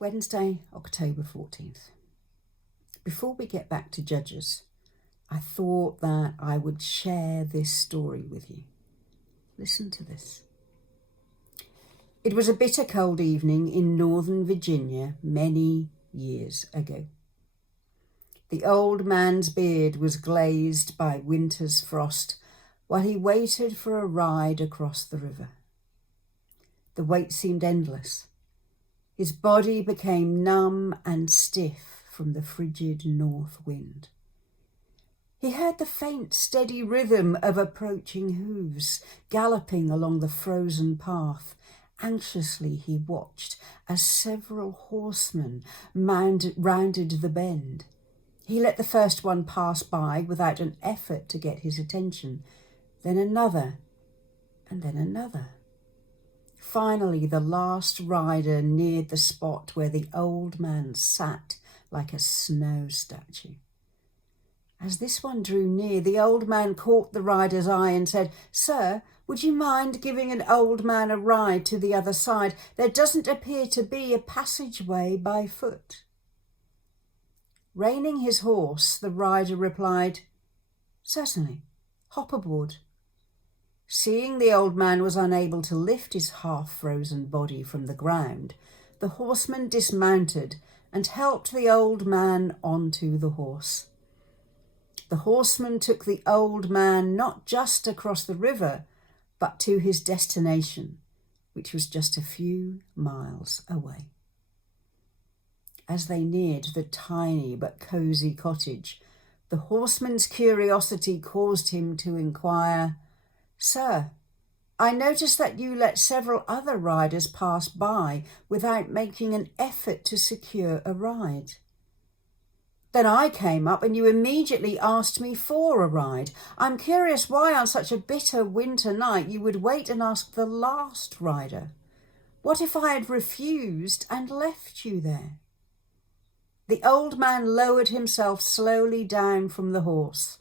Wednesday, October 14th. Before we get back to Judges, I thought that I would share this story with you. Listen to this. It was a bitter cold evening in northern Virginia many years ago. The old man's beard was glazed by winter's frost while he waited for a ride across the river. The wait seemed endless. His body became numb and stiff from the frigid north wind. He heard the faint, steady rhythm of approaching hooves galloping along the frozen path. Anxiously he watched as several horsemen rounded the bend. He let the first one pass by without an effort to get his attention, then another, and then another. Finally, the last rider neared the spot where the old man sat like a snow statue. As this one drew near, the old man caught the rider's eye and said, "Sir, would you mind giving an old man a ride to the other side? There doesn't appear to be a passageway by foot." Reining his horse, the rider replied, "Certainly, hop aboard." Seeing the old man was unable to lift his half-frozen body from the ground, the horseman dismounted and helped the old man onto the horse. The horseman took the old man not just across the river, but to his destination, which was just a few miles away. As they neared the tiny but cosy cottage, the horseman's curiosity caused him to inquire, "Sir, I noticed that you let several other riders pass by without making an effort to secure a ride. Then I came up and you immediately asked me for a ride. I'm curious why on such a bitter winter night you would wait and ask the last rider. What if I had refused and left you there?" The old man lowered himself slowly down from the horse,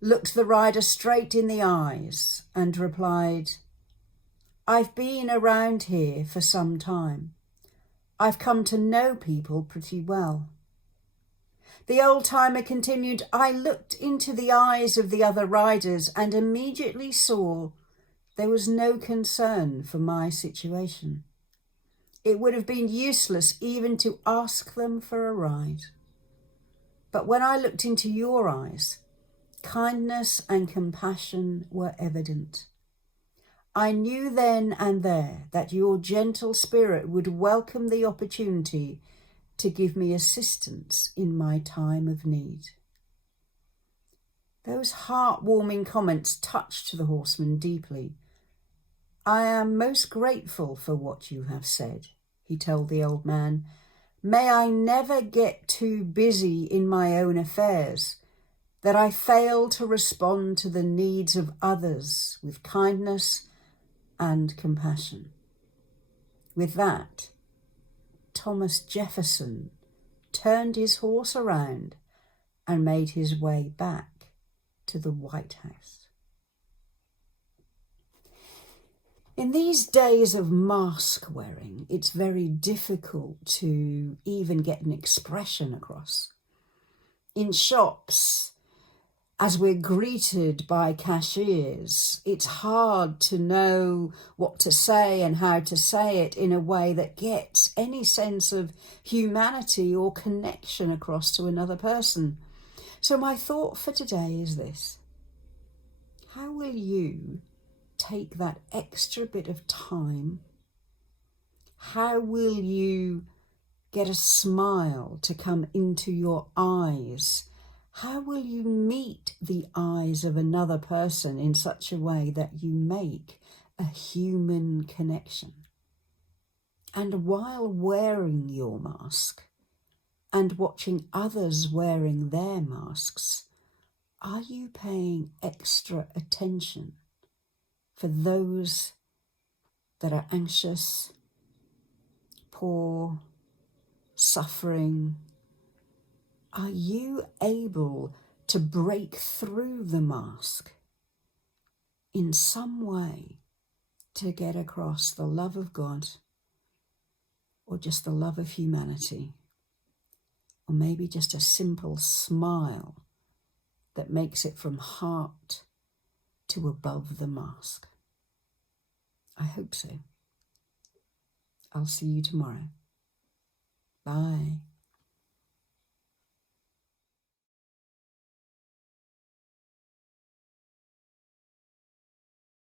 looked the rider straight in the eyes and replied, "I've been around here for some time. I've come to know people pretty well." The old-timer continued, "I looked into the eyes of the other riders and immediately saw there was no concern for my situation. It would have been useless even to ask them for a ride. But when I looked into your eyes, kindness and compassion were evident. I knew then and there that your gentle spirit would welcome the opportunity to give me assistance in my time of need." Those heartwarming comments touched the horseman deeply. "I am most grateful for what you have said," he told the old man. "May I never get too busy in my own affairs, that I fail to respond to the needs of others with kindness and compassion." With that, Thomas Jefferson turned his horse around and made his way back to the White House. In these days of mask wearing, it's very difficult to even get an expression across. In shops, as we're greeted by cashiers, it's hard to know what to say and how to say it in a way that gets any sense of humanity or connection across to another person. So my thought for today is this: how will you take that extra bit of time? How will you get a smile to come into your eyes? How will you meet the eyes of another person in such a way that you make a human connection? And while wearing your mask and watching others wearing their masks, are you paying extra attention for those that are anxious, poor, suffering? Are you able to break through the mask in some way to get across the love of God or just the love of humanity, or maybe just a simple smile that makes it from heart to above the mask. I hope so. I'll see you tomorrow. Bye.